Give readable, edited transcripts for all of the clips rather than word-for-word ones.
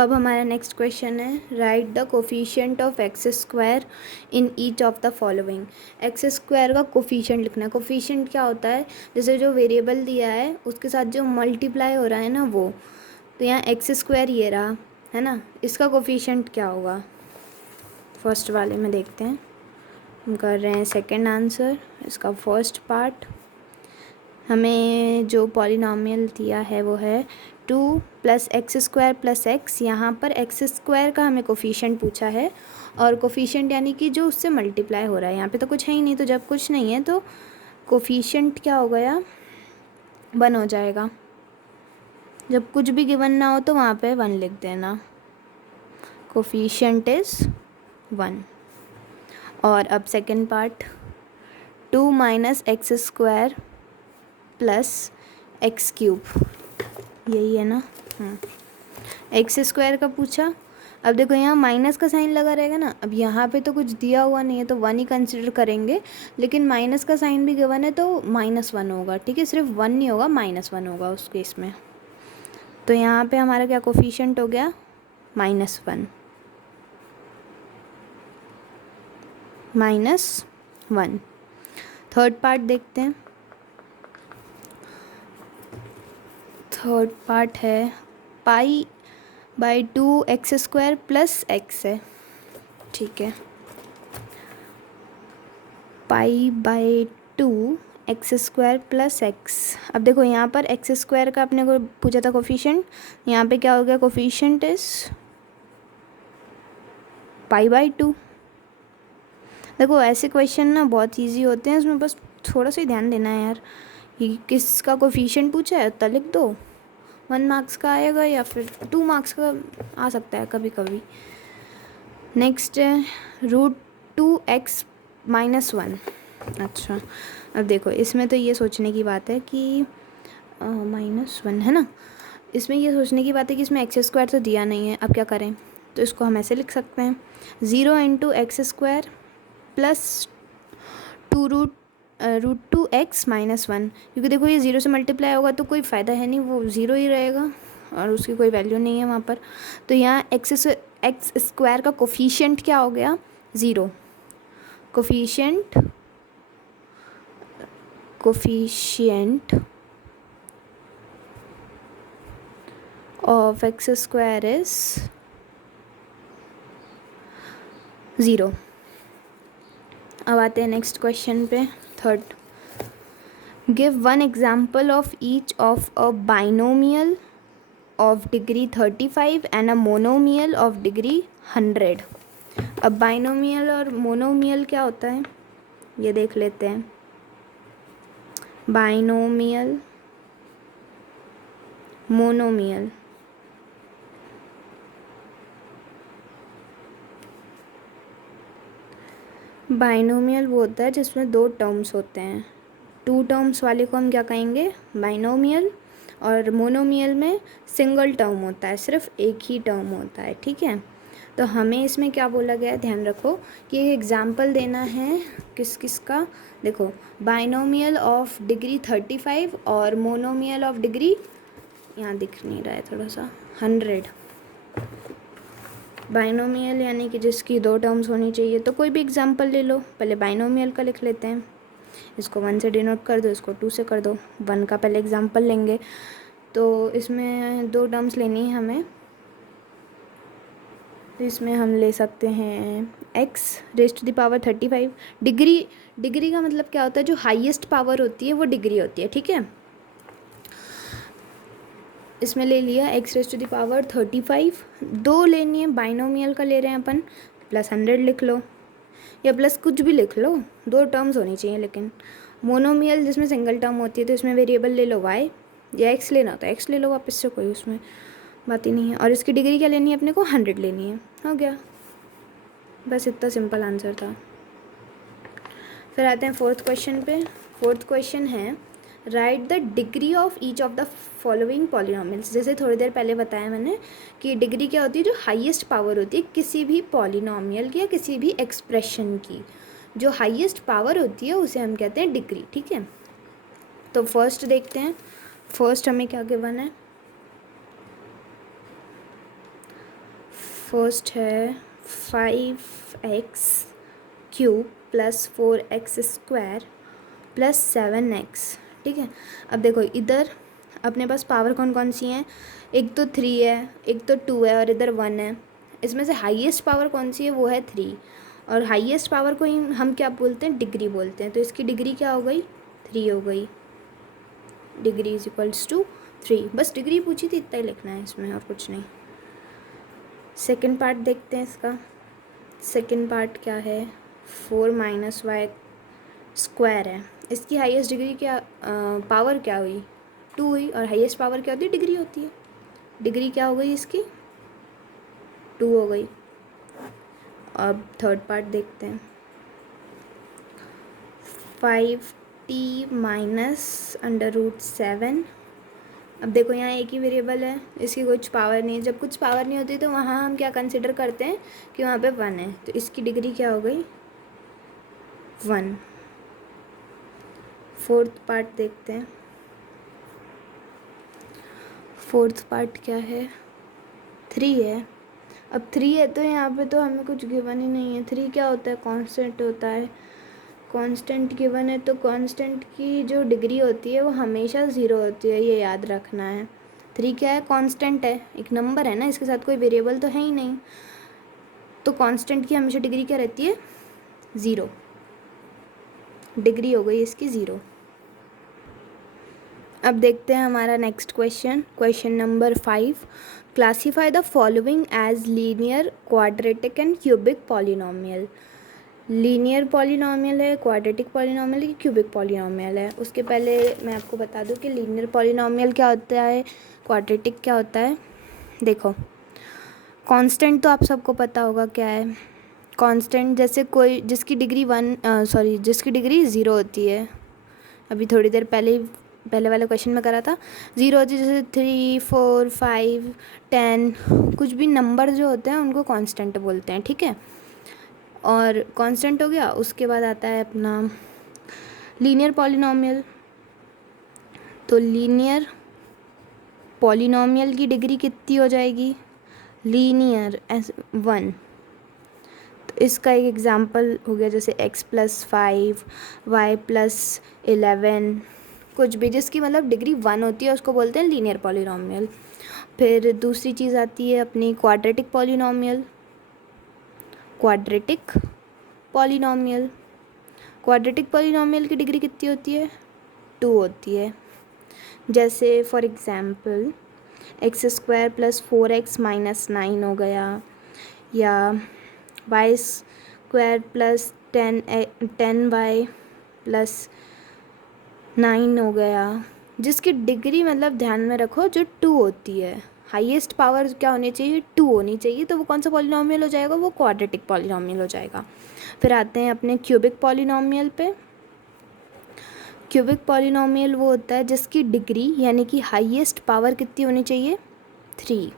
अब हमारा next question है, right the coefficient of x square in each of the following. X square का coefficient लिखना है। कोफिशिएंट क्या होता है, जैसे जो वेरिएबल दिया है उसके साथ जो मल्टीप्लाई हो रहा है ना वो, तो यहाँ एक्स स्क्वायर ये रहा है ना, इसका कोफिशिएंट क्या होगा। फर्स्ट वाले में देखते हैं, हम कर रहे हैं सेकेंड आंसर। इसका फर्स्ट पार्ट हमें जो पॉलिनॉमियल दिया है वो है 2 + x² + x। यहाँ पर एक्स स्क्वायर का हमें कोफिशिएंट पूछा है, और कोफिशिएंट यानी कि जो उससे मल्टीप्लाई हो रहा है। यहाँ पे तो कुछ है ही नहीं, तो जब कुछ नहीं है तो कोफिशिएंट क्या हो गया, 1 हो जाएगा। जब कुछ भी गिवन ना हो तो वहाँ पे 1 लिख देना। Coefficient is 1। और अब सेकेंड पार्ट, 2 - x² + x³, यही है ना। एक्स स्क्वायर का पूछा। अब देखो यहाँ माइनस का साइन लगा रहेगा ना, अब यहाँ पे तो कुछ दिया हुआ नहीं है तो 1 ही कंसिडर करेंगे, लेकिन माइनस का साइन भी गिवन है तो -1 होगा। ठीक है, सिर्फ 1 नहीं होगा, -1 होगा उस केस में। तो यहाँ पे हमारा क्या कोफिशिएंट हो गया, -1 -1। थर्ड पार्ट देखते हैं। थर्ड पार्ट है π/2 x² + x है। ठीक है, π/2 x² + x। अब देखो यहाँ पर x² का अपने को पूछा था कोफिशिएंट, यहाँ पे क्या हो गया, कोफिशिएंट इज π/2। देखो ऐसे क्वेश्चन ना बहुत इजी होते हैं, इसमें बस थोड़ा सा ही ध्यान देना है यार। ये किसका कोफिशिएंट पूछा है तो लिख दो, 1 मार्क्स का आएगा या फिर 2 मार्क्स का आ सकता है कभी कभी। नेक्स्ट है √2x - 1। अच्छा, अब देखो इसमें तो ये सोचने की बात है कि -1 है ना, इसमें ये सोचने की बात है कि इसमें x² तो दिया नहीं है। अब क्या करें, तो इसको हम ऐसे लिख सकते हैं, 0 × x² + 2√2x - 1। क्योंकि देखो ये 0 से मल्टीप्लाई होगा तो कोई फ़ायदा है नहीं, वो 0 ही रहेगा और उसकी कोई वैल्यू नहीं है वहाँ पर। तो यहाँ x² का कोफिशिएंट क्या हो गया, 0। Coefficient of x² is 0। अब आते हैं नेक्स्ट क्वेश्चन पे, third. Give 1 example of each of a binomial of degree 35 and a monomial of degree 100। अब बाइनोमियल और मोनोमियल क्या होता है ये देख लेते हैं। Binomial, monomial. बाइनोमियल वो होता है जिसमें 2 टर्म्स होते हैं, 2 टर्म्स वाले को हम क्या कहेंगे, बाइनोमियल। और मोनोमियल में सिंगल टर्म होता है, सिर्फ एक ही टर्म होता है। ठीक है, तो हमें इसमें क्या बोला गया है, ध्यान रखो कि एग्जाम्पल देना है किस किस का। देखो बाइनोमियल ऑफ डिग्री 35 और मोनोमियल ऑफ डिग्री, यहाँ दिख नहीं रहा है थोड़ा सा, 100। बाइनोमियल यानी कि जिसकी 2 टर्म्स होनी चाहिए, तो कोई भी एग्जाम्पल ले लो। पहले बाइनोमियल का लिख लेते हैं, इसको 1 से डिनोट कर दो, इसको 2 से कर दो। 1 का पहले एग्जाम्पल लेंगे, तो इसमें 2 टर्म्स लेनी है हमें। तो इसमें हम ले सकते हैं x⁻³ 35। डिग्री का मतलब क्या होता है, जो हाईएस्ट पावर होती है वो डिग्री होती है। ठीक है, इसमें ले लिया x⁻35। 2 लेनी है, बाइनोमियल का ले रहे हैं अपन, +100 लिख लो या प्लस कुछ भी लिख लो, 2 टर्म्स होनी चाहिए। लेकिन मोनोमियल जिसमें सिंगल टर्म होती है तो इसमें वेरिएबल ले लो y, या x लेना होता है x ले लो वापस से, कोई उसमें बात ही नहीं है। और इसकी डिग्री क्या लेनी है अपने को, 100 लेनी है। हो गया, बस इतना सिंपल आंसर था। फिर आते हैं फोर्थ क्वेश्चन पे। फोर्थ क्वेश्चन है, right the degree of each of the following polynomials. जैसे थोड़ी देर पहले बताया मैंने कि डिग्री क्या होती है, जो हाईएस्ट पावर होती है किसी भी पॉलिनॉमियल की या किसी भी एक्सप्रेशन की, जो हाईएस्ट पावर होती है उसे हम कहते हैं डिग्री। ठीक है, तो फर्स्ट देखते हैं। फर्स्ट हमें क्या गिवन है, फर्स्ट है 5x³ plus 4x² plus 7x। ठीक है, अब देखो इधर अपने पास पावर कौन कौन सी हैं, एक तो 3 है, एक तो 2 है और इधर 1 है। इसमें से हाईएस्ट पावर कौन सी है, वो है 3। और हाईएस्ट पावर को ही हम क्या बोलते हैं, डिग्री बोलते हैं। तो इसकी डिग्री क्या हो गई, 3 हो गई। Degree is equals to 3। बस डिग्री पूछी थी, इतना ही लिखना है इसमें, और कुछ नहीं। सेकेंड पार्ट देखते हैं इसका। सेकेंड पार्ट क्या है, 4 - y² है। इसकी हाईएस्ट डिग्री क्या, पावर क्या हुई, 2 हुई। और हाईएस्ट पावर क्या होती है, डिग्री होती है। डिग्री क्या हो गई इसकी, 2 हो गई। अब थर्ड पार्ट देखते हैं। 5t - √7। अब देखो यहाँ एक ही वेरिएबल है, इसकी कुछ पावर नहीं है। जब कुछ पावर नहीं होती तो वहाँ हम क्या कंसिडर करते हैं कि वहाँ पे 1 है। तो इसकी डिग्री क्या हो गई, 1। फोर्थ पार्ट देखते हैं। फोर्थ पार्ट क्या है, 3 है। अब 3 है तो यहाँ पे तो हमें कुछ गिवन ही नहीं है। 3 क्या होता है, कांस्टेंट होता है। कांस्टेंट गिवन है तो कांस्टेंट की जो डिग्री होती है वो हमेशा 0 होती है, ये याद रखना है। 3 क्या है, कांस्टेंट है, एक नंबर है ना, इसके साथ कोई वेरिएबल तो है ही नहीं। तो कांस्टेंट की हमेशा डिग्री क्या रहती है, 0। डिग्री हो गई इसकी 0। अब देखते हैं हमारा next question, question number 5। Classify the following as linear, quadratic and cubic polynomial. Linear polynomial है, क्वाड्रेटिक पॉलिनोमियल है, क्यूबिक पॉलिनोमियल है। उसके पहले मैं आपको बता दूं कि लीनियर पॉलिनोमियल क्या होता है, क्वाड्रेटिक क्या होता है। देखो कांस्टेंट तो आप सबको पता होगा क्या है। कांस्टेंट जैसे कोई जिसकी डिग्री जिसकी डिग्री 0 होती है। अभी थोड़ी देर पहले वाले क्वेश्चन में करा था, 0 होती है। जैसे 3, 4, 5, 10, कुछ भी नंबर जो होते हैं उनको कांस्टेंट बोलते हैं। ठीक है, और कांस्टेंट हो गया। उसके बाद आता है अपना लीनियर पॉलिनोमियल। तो लीनियर पॉलिनोमियल की डिग्री कितनी हो जाएगी, लीनियर 1। तो इसका एक एग्जांपल हो गया जैसे x+5, y+11, कुछ भी जिसकी मतलब डिग्री 1 होती है उसको बोलते हैं लीनियर पॉलिनोमियल। फिर दूसरी चीज़ आती है अपनी quadratic polynomial. Quadratic polynomial, quadratic polynomial की डिग्री कितनी होती है, 2 होती है। जैसे फॉर एग्जांपल x² + 4x - 9 हो गया, या y² + 10y + 9 हो गया, जिसकी डिग्री मतलब ध्यान में रखो जो 2 होती है। हाईएस्ट पावर क्या होनी चाहिए, 2 होनी चाहिए। तो वो कौन सा पॉलिनोमियल हो जाएगा, वो क्वाड्रेटिक पॉलिनोमियल हो जाएगा। फिर आते हैं अपने क्यूबिक पॉलिनोमियल पे। क्यूबिक पॉलिनोमियल वो होता है जिसकी डिग्री यानी कि हाईएस्ट पावर कितनी होनी चाहिए, 3।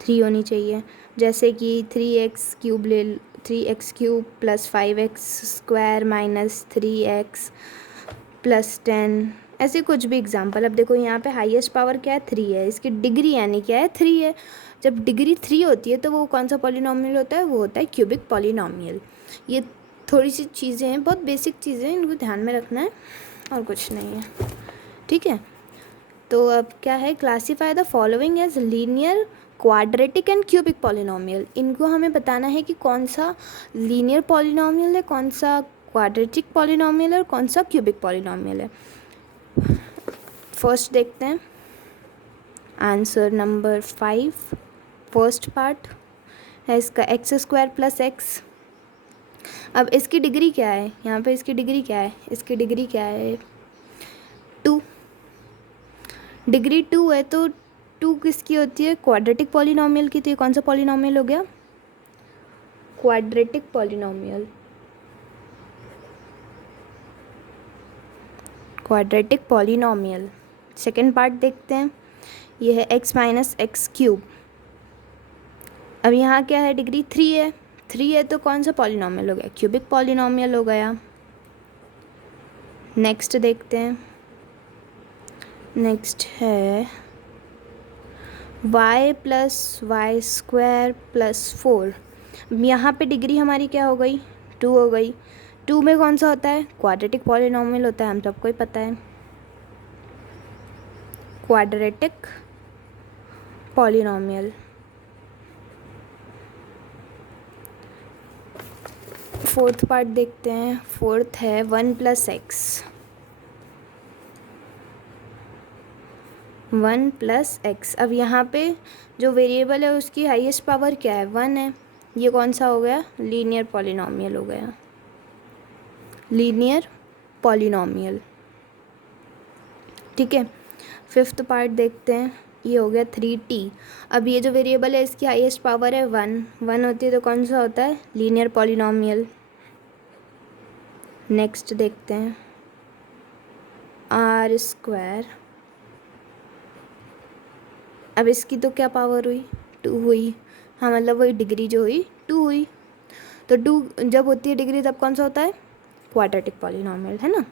3 होनी चाहिए। जैसे कि 3x³ + 5x² - 3x + 10, ऐसे कुछ भी एग्जाम्पल। अब देखो यहाँ पे हाईएस्ट पावर क्या है, 3 है। इसकी डिग्री यानी क्या है, 3 है। जब डिग्री 3 होती है तो वो कौन सा पॉलिनोमियल होता है, वो होता है क्यूबिक पॉलिनोमियल। ये थोड़ी सी चीज़ें हैं, बहुत बेसिक चीज़ें हैं, इनको ध्यान में रखना है और कुछ नहीं है। ठीक है, तो अब क्या है, classify the following as linear, quadratic and cubic polynomial. इनको हमें बताना है कि कौन सा लीनियर पॉलिनोमियल है, कौन सा क्वाड्रेटिक पॉलिनोमियल है और कौन सा क्यूबिक पॉलिनोमियल है। फर्स्ट देखते हैं आंसर नंबर 5। फर्स्ट पार्ट है इसका x² + x। अब इसकी डिग्री क्या है, यहाँ पे इसकी डिग्री क्या है, इसकी डिग्री क्या है, 2। डिग्री 2 है तो 2 किसकी होती है, क्वाड्रेटिक पॉलिनोमियल की। तो ये कौन सा पॉलिनोमियल हो गया, quadratic polynomial. Quadratic polynomial. Second part देखते हैं, ये है x - x³। अब यहाँ क्या है, डिग्री 3 है। 3 है तो कौन सा पॉलिनोमियल हो गया, क्यूबिक पॉलिनोमियल हो गया। नेक्स्ट देखते हैं, नेक्स्ट है y plus y square plus 4। यहाँ पे डिग्री हमारी क्या हो गई, 2 हो गई। 2 में कौन सा होता है, क्वाड्रेटिक पॉलिनॉमियल होता है, हम सबको ही पता है, क्वाड्रेटिक पॉलिनॉमियल। फोर्थ पार्ट देखते हैं। फोर्थ है 1 प्लस एक्स, 1 प्लस एक्स। अब यहाँ पे जो वेरिएबल है उसकी हाईएस्ट पावर क्या है, 1 है। ये कौन सा हो गया, लीनियर पॉलिनॉमियल हो गया, लीनियर पॉलिनॉमियल। ठीक है, फिफ्थ पार्ट देखते हैं। ये हो गया 3t। अब ये जो वेरिएबल है इसकी हाईएस्ट पावर है 1, 1 होती है तो कौन सा होता है, लीनियर पॉलिनॉमियल। नेक्स्ट देखते हैं आर स्क्वायर। अब इसकी तो क्या पावर हुई, 2 हुई। हाँ मतलब वही डिग्री जो हुई 2 हुई। तो 2 जब होती है डिग्री तब कौन सा होता है, क्वाड्रेटिक पॉलिनॉमियल, है ना,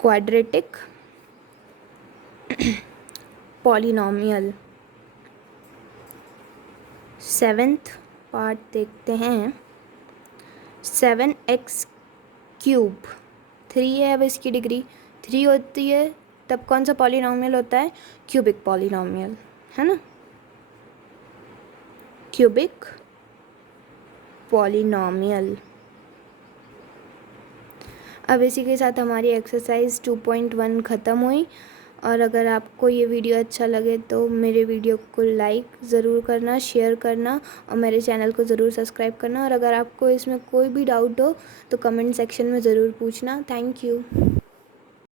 क्वाड्रेटिक पॉलिनॉमियल। सेवेंथ पार्ट देखते हैं। 7x क्यूब, 3 है। अब इसकी डिग्री 3 होती है तब कौन सा पॉलिनॉमियल होता है, क्यूबिक पॉलिनॉमियल, है ना, क्यूबिक पॉलिनॉमियल। अब इसी के साथ हमारी एक्सरसाइज 2.1 ख़त्म हुई। और अगर आपको ये वीडियो अच्छा लगे तो मेरे वीडियो को लाइक ज़रूर करना, शेयर करना और मेरे चैनल को ज़रूर सब्सक्राइब करना। और अगर आपको इसमें कोई भी डाउट हो तो कमेंट सेक्शन में ज़रूर पूछना। Thank you.